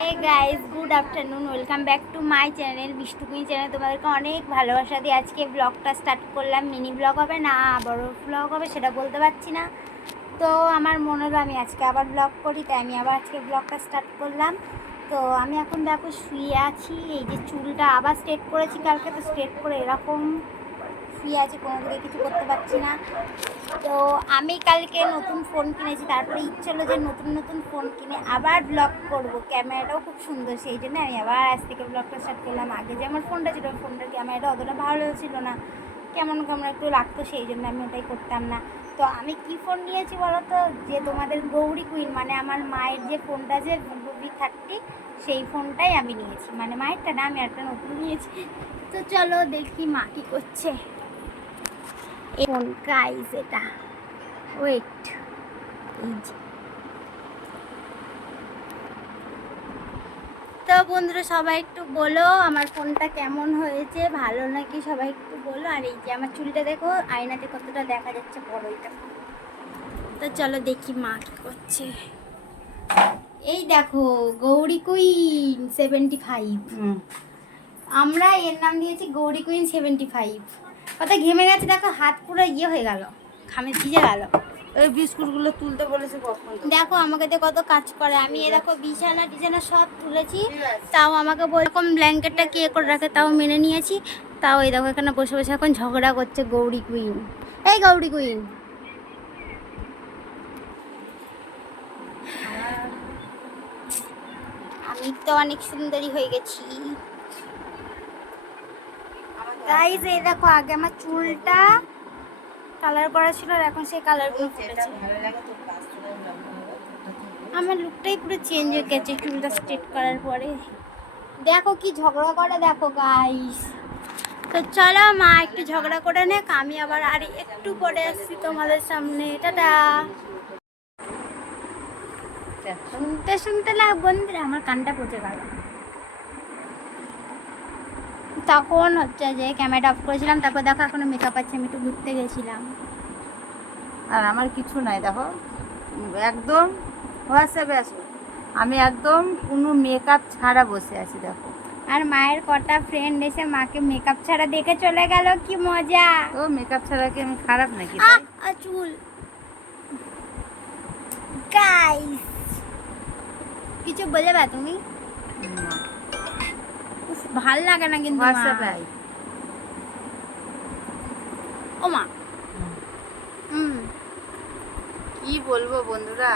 Hey guys, good afternoon. Welcome back to my channel Bishtu queen channel. তোমাদেরকে অনেক ভালোবাসা দিয়ে আজকে ব্লগটা স্টার্ট করলাম। মিনি ব্লগ হবে না বড় ব্লগ হবে সেটা বলতে পারছি না। তো আমার মনে হলো আমি আজকে আবার ব্লগ করি, তাই আমি আবার আজকে ব্লগটা স্টার্ট করলাম। তো আমি এখন দেখো শুয়ে আছি, এই যে চুলটা আবার স্ট্রেট করেছি কালকে, তো স্ট্রেট করে এরকম শুয়ে আছি, কোনো দিকে কিছু করতে পারছি না। তো আমি কালকে নতুন ফোন কিনেছি, তারপরে ইচ্ছে হলো যে নতুন নতুন ফোন কিনে আবার ব্লগ করব। ক্যামেরাটাও খুব সুন্দর, সেই জন্য আমি আবার আজ থেকে ব্লগটা স্টার্ট করলাম। আগে যে আমার ফোনটা ছিল, ফোনটার ক্যামেরাটা অতটা ভালো ছিল না, কেমন কেমন একটু লাগতো, সেই জন্য আমি ওটাই করতাম না। তো আমি কি ফোন নিয়েছি বলো তো, যে তোমাদের গৌরী কুইন মানে আমার মায়ের যে ফোনটা, যে V30, সেই ফোনটাই আমি নিয়েছি। মানে মায়েরটা না, আমি একটা নতুন নিয়েছি। তো চলো দেখি মা কী করছে। ফোন গাইস, এটা ওয়েট, এই যে। তো বন্ধুরা সবাই একটু বলো আমার ফোনটা কেমন হয়েছে, ভালো নাকি, সবাই একটু বলো। আর এই যে আমার চুলটা দেখো, আয়নাতে কতটা দেখা যাচ্ছে বড়ইটা। তো চলো দেখি মা কি করছে। এই দেখো গৌরী কুইন 75। আমরা এর নাম দিয়েছি গৌরী কুইন 75। কত ঘেমে গেছে দেখো, হাত পুরো ইয়ে হয়ে গেল, ঘামে ভিজে গেল। এই বিস্কুটগুলো তুলতে বলেছে কখন? দেখো আমাকে দিয়ে কত কাজ করে। আমি এ দেখো বিছানা টিছানা সব তুলেছি, তাও আমাকে বলরকম ব্ল্যাঙ্কেটটা কে করে রাখে, তাও মেনে নিয়েছি। তাও এই দেখো এখানে বসে বসে এখন ঝগড়া করছে গৌরী কুইন। এই গৌরী কুইন, আমি তো অনেক সুন্দরী হয়ে গেছি। গাইস এই দেখো, আগে আমার চুলটা কালার করা ছিল, আর এখন সেই কালারগুলো ফুটেছে। আমার লুকটাই পুরো চেঞ্জ হয়ে গেছে চুলটা স্ট্রেট করার পরে। দেখো কি ঝগড়া করে দেখো গাইস। তো চলো মা একটু ঝগড়া করে নে, আমি আবার আর একটু পরে আসছি তোমাদের সামনে। টাটা। শুনতে শুনতে না বন্ধুরা আমার কানটা পচে গেল। তখন হচ্ছে যে ক্যামেরাটা অফ করেছিলাম, তারপর দেখো এখনো মেকআপ আছে, আমি একটু ঘুরতে গেছিলাম। আর আমার কিছু নাই দেখো, একদম হোয়াটসঅ্যাপে আসো, আমি একদম কোনো মেকআপ ছাড়া বসে আছি দেখো। আর মায়ের কটা ফ্রেন্ড এসে মাকে মেকআপ ছাড়া দেখে চলে গেল, কি মজা। তো মেকআপ ছাড়া কি আমি খারাপ নাকি? চুল গাইস, কিছু বলবে তুমি? ভাল লাগে না কিন্তু হোয়াটসঅ্যাপে আই। ও মা, কি বলবো বন্ধুরা,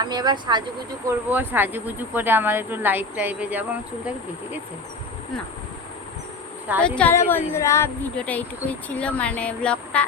আমি এবার সাজুগুজু করবো, সাজুগুজু করে আমার একটু লাইভ টাইপে যাবো। আমার চুলটা কি বেঁকে গেছে না। তো সারাদিন চলো বেঁকে বন্ধুরা, ভিডিওটা এইটুকুই ছিল, মানে ব্লগটা।